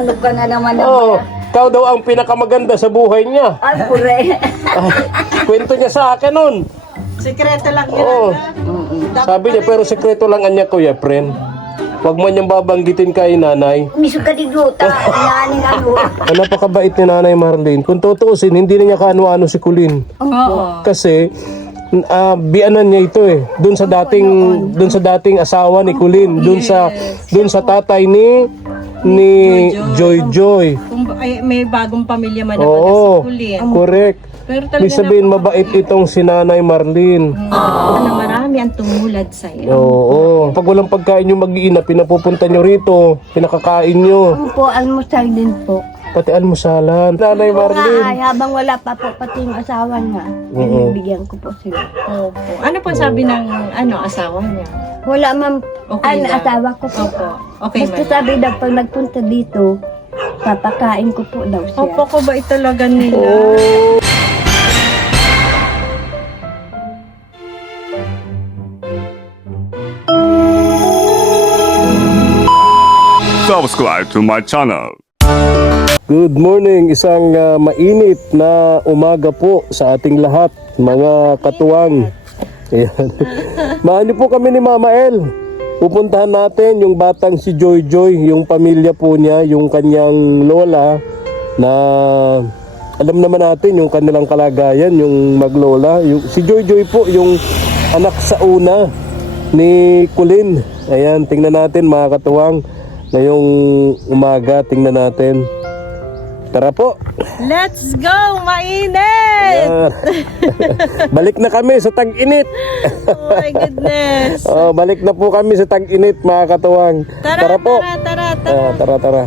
Ano ka na naman Oh, ikaw daw ang pinakamaganda sa buhay niya. Ay, pure. Kwento niya sa akin nun. Sekreto lang yun. Oo. Sabi niya, pero sekreto lang anya, Kuya Pren. Huwag mo niyang babanggitin kay nanay. Miso ka diguta. Inaning ano. Napakabait ni Nanay Marlene. Kung tutuusin, hindi na niya kaano-ano si Kulin. Oo. Kasi bianan niya ito eh. Doon sa dating asawa ni Kulin, doon sa tatay ni Joy Joy. Kung may bagong pamilya man naman Oo, sa Kulin. correct. Pero Ibig sabihin, mabait itong si Nanay Marlene. na marami ang tumulad sa'yo. Oo. Pag walang pagkain yung mag-iina, pinapupunta nyo rito, pinakakain nyo. Po, almusal din po. Pati almusalan. Nanay Marlene. Ay, habang wala pa po pati yung asawa niya, binibigyan ko po sila. Opo. Ano po sabi ng asawa niya? Wala man, Okay lang. asawa ko po. Opo. Okay Basta man. sabi daw, pag nagpunta dito, papakain ko po daw siya. Opo ko ba talaga nila? Oh. Subscribe to my channel. Good morning, isang mainit na umaga po sa ating lahat, mga katuwang. Ayan. Maano po kami ni Mama El. Pupuntahan natin yung batang si Joy Joy, yung pamilya po niya, yung kanyang lola na alam naman natin yung kanilang kalagayan, yung maglola. Si Joy Joy po, yung anak sa una ni Kulin. Ayan, tingnan natin mga katuwang. Ngayong umaga, tingnan natin. Tara po. Let's go! Mainit! Balik na kami sa tag-init. Oh my goodness! Oh, balik na po kami sa tag-init mga katuwang. Tara, po. tara. Tara.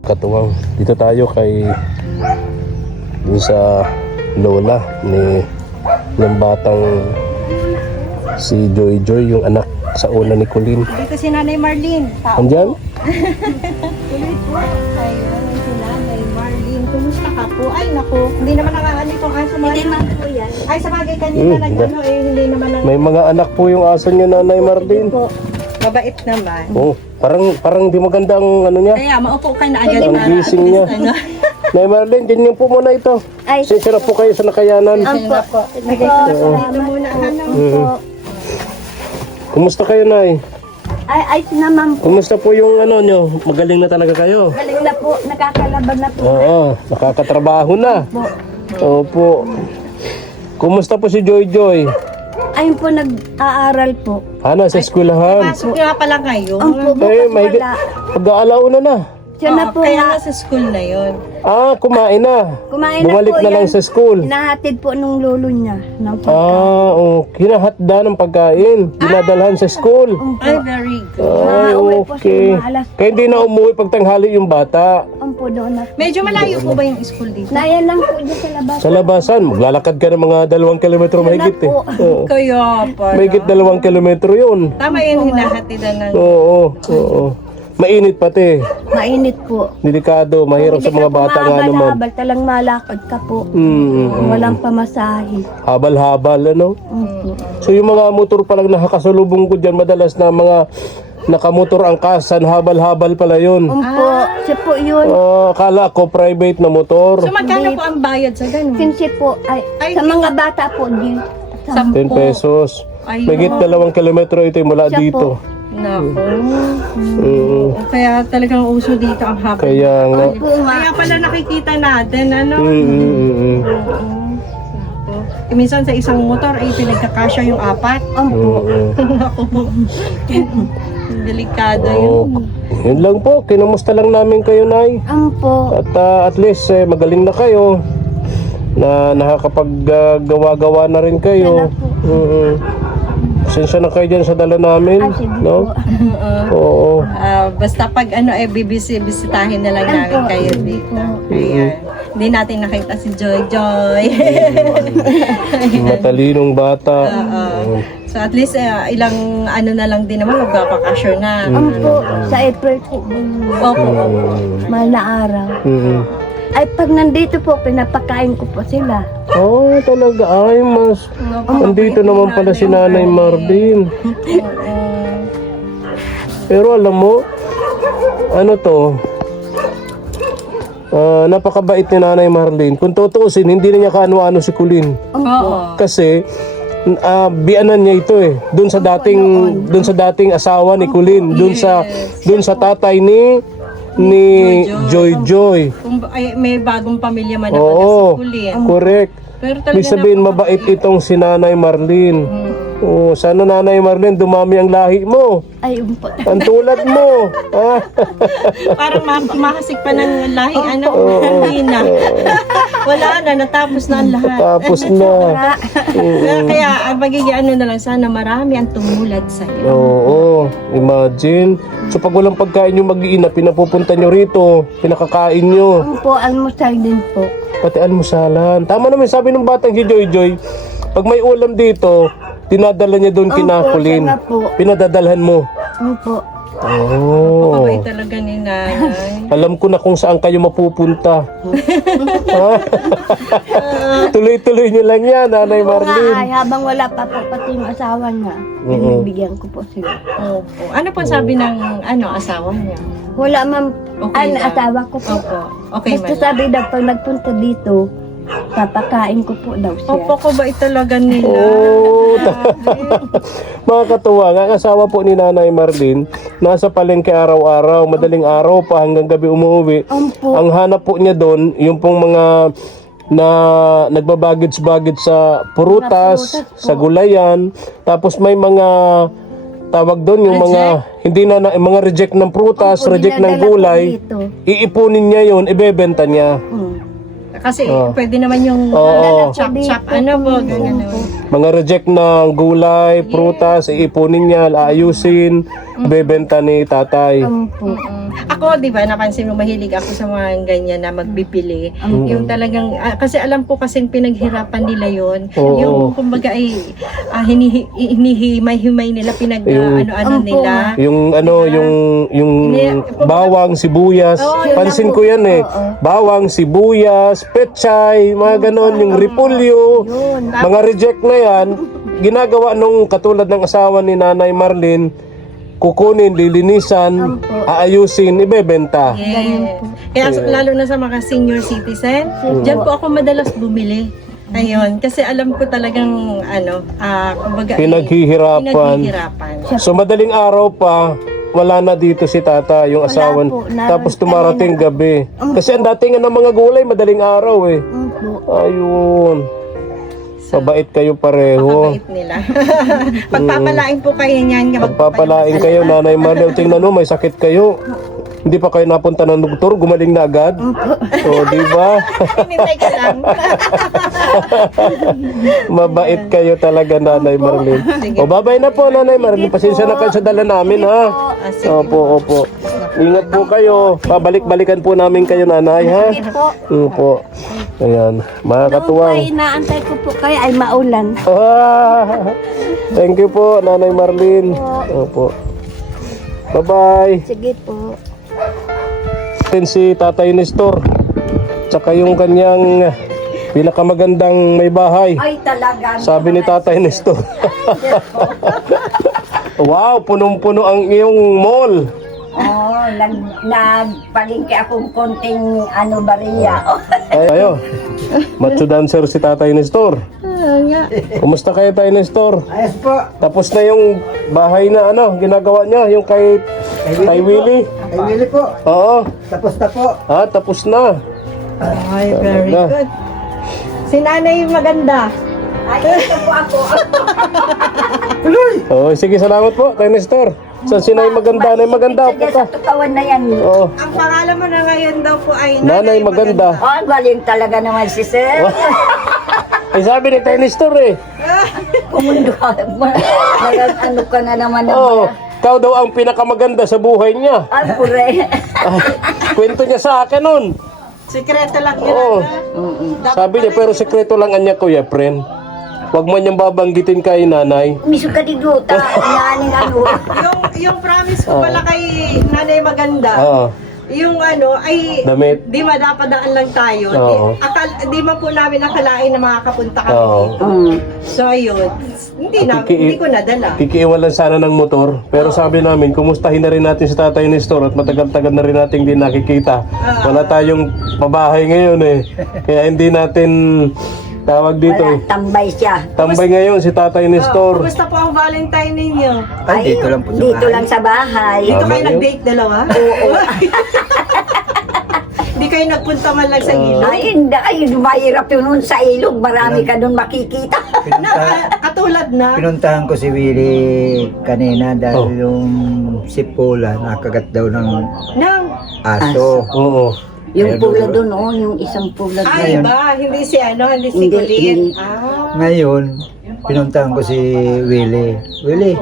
Katuwang, dito tayo kay dun sa lola ng batang si Joy Joy, yung anak sa una ni Kulin. Dito si Nanay Marlene. Andyan? Tuloy po. Ayun, si Nanay Marlene. Kumusta ka po? Ay, naku. Hindi naman nakakali kung aso mo. Hindi man po yan. Ay, sa bagay kanina hindi naman May mga anak po yung aso niya, Nanay Marlene. mabait naman. Oh, parang di maganda ang ano niya. Kaya maupo ka na agad. Ang para gising at niya. least, ano. Nay Marlene, ganyan po muna ito. Ay, Sisira po kayo sa nakayanan. Ampo. Lagay ko na po dito muna. Ano? Ampo. Kumusta kayo, Nay? Ay, naman po. Kumusta po yung ano nyo? Magaling na talaga kayo? Galing na po, nakakalaban na po. Oo, nakakatrabaho na. Opo. Kumusta po si Joy Joy? Ayun po, nag-aaral po. Sa eskwelahan. Pasok nga pala kayo. Ampo, Eh, bukas mahigit. wala. Pag-aalauna na. Siya na po Kaya nga. nasa school na yun. Kumain na. Kumain na Bumalik po na lang yan. sa school. Hinahatid po nung lolo niya. Ng pagkain. Kinahatda ng pagkain. Dinadalhan sa school. Ay, very good. Ay, Nauwi po okay. siya mga alas. Kaya hindi na umuwi pag tanghali yung bata. Ampo doon na. Medyo malayo po ba yung school dito? Nayan lang po dyan sa labas. Sa labasan, maglalakad ka ng mga 2 kilometro mahigit eh. po. Oo. Kaya pa. Mahigit 2 kilometro yun. Tama yun, hinahatidan ng... Oo. Mainit pati. Mainit po. Delikado, mahirap sa mga bata nga naman. Habal talang malakad ka po. Walang pamasahe. Habal-habal, ano? Ampo. So yung mga motor palang nakakasalubong ko dyan, madalas na mga nakamotor angkasan, habal-habal pala yun. Ampo. Siya po yun. Akala ko private na motor. So, magkano po ang bayad sa ganun? Sinsi po. Ay, sa mga bata po. 10 pesos. Ay, Mahigit 2 kilometro ito mula Siya dito. Nako. Mm. Kaya talagang uso dito ang habal. Kaya nga. Po nga. Kaya pala nakikita natin, ano? Mm. Oo. Nako. minsan sa isang motor ay pinagkakasya yung 4. Opo. Ako po. Delikado Oo. yun. Yun lang po, kinamusta lang namin kayo, Nay. Opo. At at least magaling na kayo na nakakapaggawa-gawa na rin kayo. Pasensya na kayo dyan sa dala namin, Ay, sige no? po. Oo. Basta pag bibisitahin na lang namin kayo dito. Ayan. Hindi natin nakita si Joy Joy. Matalinong bata. So at least ilang na lang din naman magpapakasyon na. Opo. Sa April po. Opo. Mahal na araw. Ay, pag nandito po, pinapakain ko po sila. Oh, talaga. Ay, mas. Andito naman pala si Nanay Marlene. Pero alam mo, ano to? Napakabait ni Nanay Marlene. Kung tutuusin, hindi na niya kaano-ano si Kulin. Oo. Kasi bianan niya ito eh. Doon sa dating asawa ni Kulin, doon sa tatay ni Joy Joy. Kung may bagong pamilya man naman Oo, sa Kulin. correct. Pero Ibig sabihin, mabait itong si Nanay Marlene. Oh, sana Nanay Marlene, dumami ang lahi mo. Ay, po. Ang tulad mo. Parang mahasik pa ng lahing hindi na. Wala na, natapos na ang lahat. Tapos na. Kaya ang magiging na lang, sana marami ang tumulad sa'yo. Oo, imagine. So pag walang pagkain yung mag-iina, pinapupunta nyo rito, pinakakain nyo. Opo, almusal din po. Pati almusalan. Tama naman sabi ng batang si Joy Joy, pag may ulam dito, dinadala niya doon kinakulin. siya nga po. Pinadadalhan mo. Opo. Oh. Mabait talaga ni nanay. Alam ko na kung saan kayo mapupunta. Tuloy-tuloy niyo lang yan, Nanay Ay, Marlene. habang wala pa po pati yung asawa niya, binibigyan ko po sila. Opo. Ano po sabi ng asawa niya? Wala man, Okay lang. asawa ko po. Opo. Okay Basta man. sabi daw, pag nagpunta dito, papakain ko po daw siya. Opo, ko ba talaga nila? Oh, mga katuwa, ang asawa po ni Nanay Marlene, nasa palengke araw-araw, madaling araw pa hanggang gabi umuwi. Opo. Ang hanap po niya doon, yung pong mga na nagbabagits-bagits sa prutas, sa gulayan, tapos may mga tawag doon yung mga hindi na mga reject ng prutas, Opo, reject ng dinadala ko gulay, dito. iipunin niya yun, ibebenta niya. Kasi pwede naman yung Oo. chop-chop, po, ganyan. Mga reject ng gulay, prutas, iipunin niya, aayusin, ibebenta ni tatay. Opo. Ako, di ba, napansin mo, mahilig ako sa mga ganyan na magbibili. Yung talagang, kasi alam ko kasing pinaghirapan nila yon. Oo. Yung, kumbaga ay, hinihimay-himay nila, ano-ano nila. Yung yung bawang, sibuyas, pansin ko yan eh. Bawang, sibuyas, pechay, mga ganon, yung repolyo, mga reject na yan, ginagawa nung katulad ng asawa ni Nanay Marlene, kukunin, lilinisan, aayusin, ibebenta. Yes. Kaya lalo na sa mga senior citizen, dyan po ako madalas bumili. Ayun, kasi alam ko talagang kumbaga Pinaghihirapan. So madaling araw pa, wala na dito si tata, yung asawa. po, Tapos tumarating gabi. Kasi ang dating ng mga gulay, madaling araw eh. Opo. Ayun. Mabait kayo pareho. Pakabait nila. Pagpapalain po kayo niyan. Pagpapalain kayo, Nanay Marlene. Tingnan mo, may sakit kayo. Hindi pa kayo napunta ng doktor, gumaling na agad. So, di ba? Hinintay ka lang. Mabait kayo talaga, Nanay Marlene. O, babay na po, Nanay Marlene. Pasensya na kayo sa dala namin, ha? Opo, opo. Ingat po kayo. Pabalik-balikan po namin kayo, Nanay, ha? Opo. Ayan, mga katuwang. Ay, inaantay ko po kayo ay maulan. Thank you po, Nanay Marlene. Opo. Bye-bye. Sige po. Si Tatay Nestor. Tsaka yung kanyang pinakamagandang may bahay. Ay, talaga. Sabi ni Tatay Nestor. Wow, punong-puno ang iyong mall. Oh, nagpalingki akong konting bariya. Ayo. Macho dancer si Tatay Nestor. Kumusta kayo, Tatay Nestor? Ayos po. Tapos na yung bahay na ginagawa niya, yung kay Willie. Ay, Willy po. Oo. Tapos na po. Tapos na. Ay, very Talaga. good. Si nanay maganda. Ay, ito po ako. Oh, sige, salamat po, Tay Nestor. Sa sinay maganda, Nay maganda. Sige, sa tukawan na yan. Oh, Ang pangalan mo na ngayon daw po ay Nanay Maganda. Oh, galing talaga naman si Sir. Ay, sabi ni Tay Nestor eh. Kumundo ka. Ano ka na naman Oh, ikaw daw ang pinakamaganda sa buhay niya. Ay, pure. Kwento niya sa akin nun. Sikreto lang yun. Oo. Dapat Sabi niya, pero sekreto lang anya, Kuya Pren. Huwag mo niyang babanggitin kay nanay. Miso ka di duta. Naaning ano. yung promise ko pala kay Nanay Maganda, Oo. yung ano, ay Damit. di madapadaan lang tayo. Oo. Di man po namin akalain na makakapunta kami. Oo. So ayun, hindi ko nadala. Kikiiwalan sana ng motor. Pero sabi namin, kumustahin na rin natin si Tatay Nestor at matagal-tagal na rin natin din nakikita. Wala tayong mabahay ngayon eh. Kaya hindi natin tawag dito Wala, eh. tambay siya. Tambay ngayon si Tatay Nestor. Kumusta po ang Valentine ninyo? Ay, dito lang po sa Dito bahay. lang sa bahay. Dito Tama kayo yun. nag-date dalawa? Oo. Hindi kayo nagpunta man lang sa ilog? Ay, hindi. Ay, mahirap yun nun sa ilog. Marami ka doon makikita. Katulad na? Pinuntahan ko si Willie kanina dahil Oh. yung si Paula nakagat daw ng Nang, aso. Oo. Yung pula doon, oh, yung isang pula doon. ay ba? Hindi si hindi si Hindi, Colin. hindi. Ngayon, pinuntahan ko si Willie. Willie,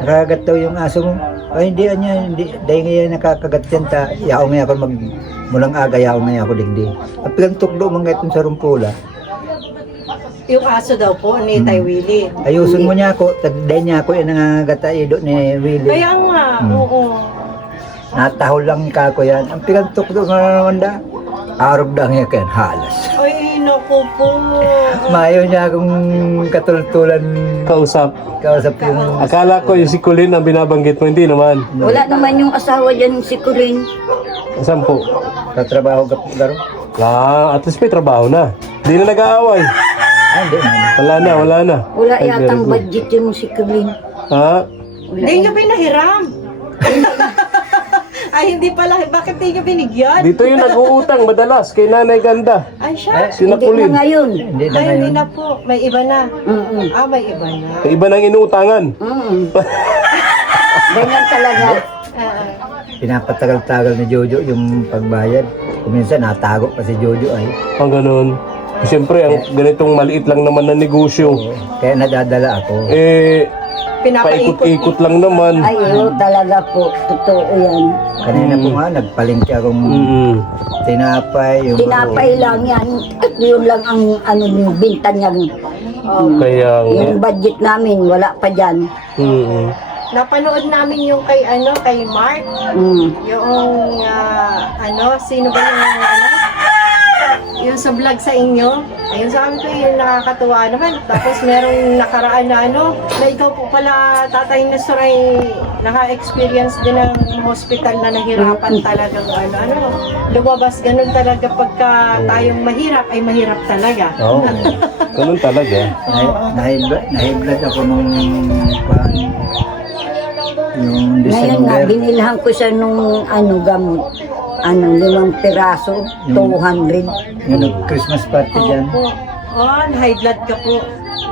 nakagat daw yung aso mo. Ay, hindi anya, hindi. Dahil ngayon nakakagat yan ta. Yaong nga ako mulang aga, yaong nga ako digdi. At pilantok do mga itong sa rumpula. Yung aso daw po ni Tay Willie. Ayusun mo niya ako, dahil niya ako yung nangagata ido ni Willie. Kaya nga, oo. Natahol lang ka ko yan. Ang pilantok do nga naman da. Arog da nga kayan, halas. Ay, naku po. Mayo niya akong katultulan Kausap. kausap yung Akala ko yung si Colin ang binabanggit mo. Hindi naman. Wala naman yung asawa dyan si Corinne. Saan po? katrabaho ka garo. At least may trabaho na. Hindi na nag-aaway. Ah, hindi naman. Wala na, wala na. Wala Ay, very yatang good. budget yung si Corinne. Ha? Hindi nyo pinahiram. Ay, hindi pala. Bakit hindi nyo binigyan? Dito yung nag-uutang madalas kay Nanay Ganda. Ay, siya. Sina Hindi na Colin. ngayon. Hindi na Ay, hindi ngayon. na po. May iba na. Mm-mm. May iba na. May iba nang inuutangan. Mm-mm. Ganyan talaga. Ah, Pinapatagal-tagal ni Jojo yung pagbayad. Kuminsan natago pa si Jojo ay. Ang ganun. Siyempre, ang ganitong maliit lang naman na negosyo. Kaya nadadala ako. pinapaikot. Paikot-ikot lang naman. Ay, talaga po. Totoo yan. Kanina po nga, nagpalingki akong tinapay. Yung Tinapay lang yan. At yun lang ang ano yung binta niya. Kaya, Yung budget namin, wala pa dyan. Napanood namin yung kay Mark. Yung sino ba yung sa vlog sa inyo. Ayun, sa amin ko yung nakakatuwa naman. Tapos merong nakaraan na na ikaw po pala, Tatay Nestor, ay naka-experience din ng hospital na nahirapan talagang lumabas. Ganun talaga pagka tayong mahirap, ay mahirap talaga. Oo. Ganun talaga. Nahiblat ako nung yung Ngayon nga, December. binilhan ko siya nung gamot. 5 piraso, 200. Yung Christmas party dyan. Opo. High blood ka po.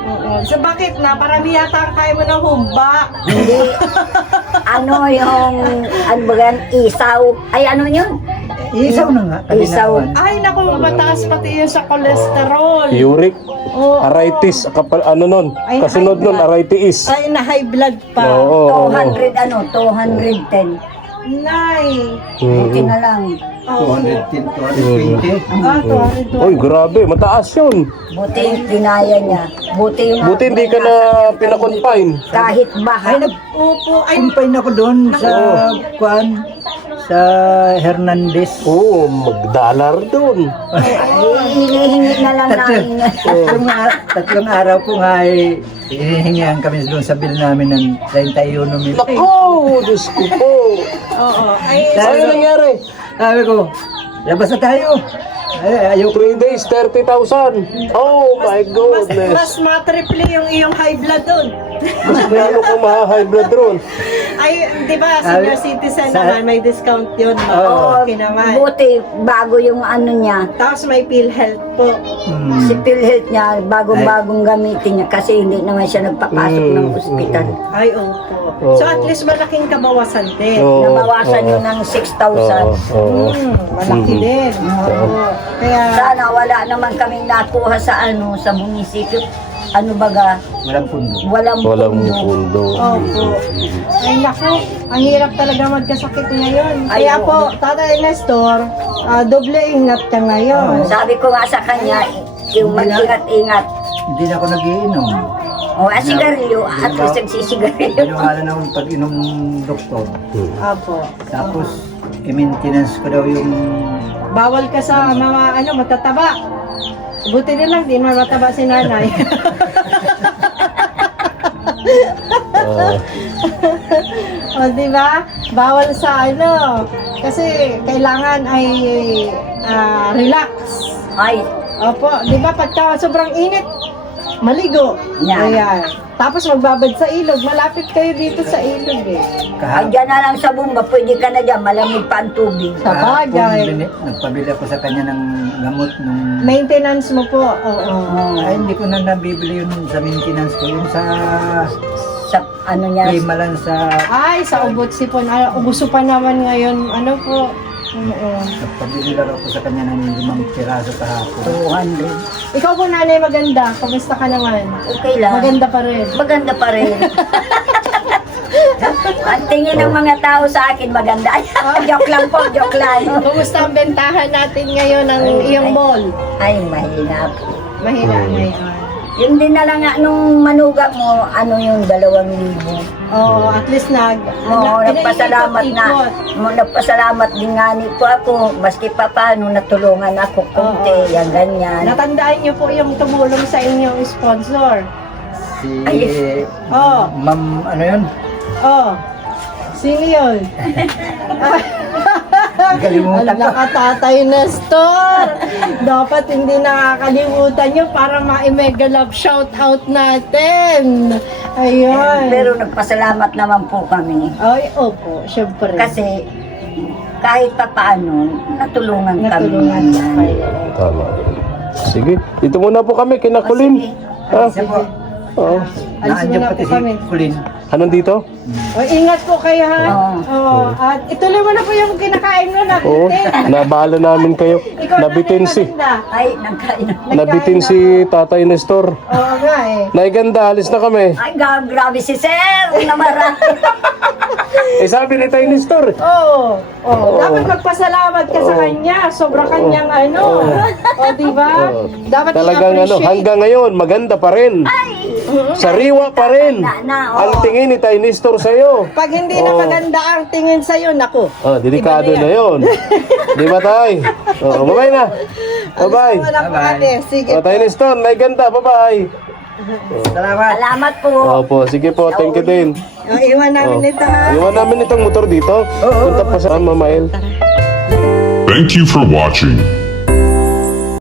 Oo. So bakit? Naparami yata ang kaya mo ng humba. Hindi. Yung, ba yan, isaw. Ay, ano yun? Isaw na nga. kanina Isaw. naman. Ay, naku, mataas pati yun sa cholesterol. Uric, Oo. arthritis, Ay, kasunod nun, arthritis. Ay, na high blood pa. Oo. 200, 210. Nay. Buti na lang. 210, 220. 200. Uy, grabe, mataas yun. Buti yung kinaya niya. Buti yung... Buti hindi ka na pinakonfine. Kahit baha. Opo. Ay, Kumpay na ko doon sa Juan, sa Hernandez. Oo, magdalar doon. Hinihingi na lang namin. Tatlong araw po nga ay hinihingihan kami doon sa bill namin ng 31 mil. Naku, Diyos ko po. oo. Ay, Ano nangyari? Sabi ko, labas na tayo. Ayoko. 3 days, 30,000. Oh my Mas goodness. matriple yung iyong high blood doon. Mas meron kang high blood ron. Ay, di ba, senior citizen naman, may discount yun. Oo. Okay naman. Buti, bago yung ano niya. Tapos may PhilHealth po. Si PhilHealth niya, bagong-bagong gamitin niya kasi hindi naman siya nagpapasok ng ospital. Ay, opo. So at least malaking kabawasan din. Oo, Nabawasan oo. yun ng 6,000. Oo. Malaki din. Oo. Kaya, Sana wala naman kaming nakuha sa ano, sa munisipyo. Ano baga, Walang pundo. walang Pundo. opo. Ay naku, ang hirap talaga magkasakit ngayon. Ay, Kaya oo. po, Tatay Nestor, doble ingat ka ngayon. Sabi ko nga sa kanya, yung mag-ingat-ingat. Hindi na ako nagiinom. O, sigarilyo, at least nagsisigarilyo. Pinuhala na akong pag-inom ng doktor. Opo. Tapos, i-maintenance ko daw yung... Bawal ka sa mga matataba. Buti na lang, di naman mataba si nanay. O, di ba? Bawal sa kasi kailangan ay relax. Ay, Opo, di ba? Pagka sobrang init, maligo. Yan. Ayan. Tapos magbabad sa ilog. Malapit kayo dito sa ilog eh. ay dyan na lang sa bumba, pwede ka na dyan, malamig pa ang tubig. Sa bagay. Nagpabili ako sa kanya ng gamot nung... Maintenance mo po. Oo. Ay, hindi ko na nabibili yun sa maintenance ko. Yung sa Sa ano niya, klima lang sa... Ay, sa ubot sipon. Ubuso pa naman ngayon. Ano po? Oo. Nagpabili lang ako sa kanya ng 5 piraso kahapon. 200. Ikaw po, nanay, maganda. Kamusta ka naman? Okay lang. Maganda pa rin. Maganda pa rin. Ang tingin ng mga tao sa akin maganda. Ay, joke lang po, joke lang. Kumusta ang bentahan natin ngayon ng iyong mall? Ay, mahina po. Mahina ngayon. Yun din na lang nga, nung manuga mo, ano yung 2,000. Oo, at least Oo, nagpasalamat na. Nagpasalamat din nga ni po ako. Maski pa paano, natulungan ako konti, yan ganyan. Natandaan niyo po yung tumulong sa inyong sponsor. Si... Oo. Ma'am, ano yun? Oh, sino yun? Kalimutan ko. Ala ka, Tatay Nestor. Dapat hindi nakakalimutan nyo para ma-mega love shout out natin. Ayun. Pero nagpasalamat naman po kami. Ay, opo, syempre. Kasi kahit pa paano, natulungan natulungan kami. kayo. Tama. Sige, dito muna po kami, kinakulin. Ha? Siya po. Oo. Alis Naandyan muna pati po si kami. Kulin. Anong dito? O, ingat po kayo ha. Oo. Oo. At ituloy mo na po yung kinakain mo na. Oo, nabala namin kayo. Ikaw Nabitin si, maganda. Ay, nagkain. nabitin si Tatay Nestor. Oo nga eh. Naiganda, alis na kami. Ay, grabe si Sir. Namarami. Eh sabi ni Tatay Nestor. Oo. Oh, dapat magpasalamat ka sa kanya. Sobra kanyang O, di ba? Oo. Dapat Talagang i-appreciate. hanggang ngayon, maganda pa rin. Sariwa pa rin. Ang tingin ni Tatay Nestor sa'yo. Pag hindi na maganda ang tingin sa'yo, naku. Oh, delikado Iba na na yun. Di ba, Tay? Oh, bye-bye na. Bye-bye. Wala po ate. Sige. Oh, Tatay Nestor, naiganda. Bye-bye. Salamat. Salamat po. Opo, sige po. Thank you din. O, iwan namin ito ha. Iwan namin itong motor dito. Punta pa sa Mamael. Thank you for watching.